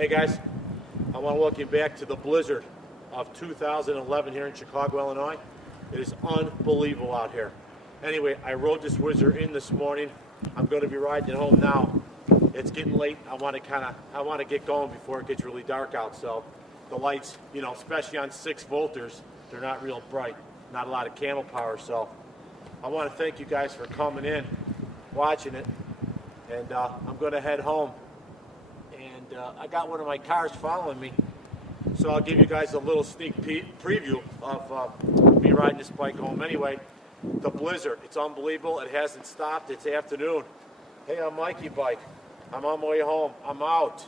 Hey guys, I want to welcome you back to the blizzard of 2011 here in Chicago, Illinois. It is unbelievable out here. Anyway, I rode this Whizzer in this morning. I'm going to be riding it home now. It's getting late. I want to get going before it gets really dark out. So the lights, especially on 6 volters, they're not real bright. Not a lot of candle power. So I want to thank you guys for coming in, watching it, and I'm going to head home. And I got one of my cars following me, so I'll give you guys a little sneak preview of me riding this bike home. Anyway, the blizzard, it's unbelievable. It hasn't stopped. It's afternoon. Hey, I'm Mikey Bike. I'm on my way home. I'm out.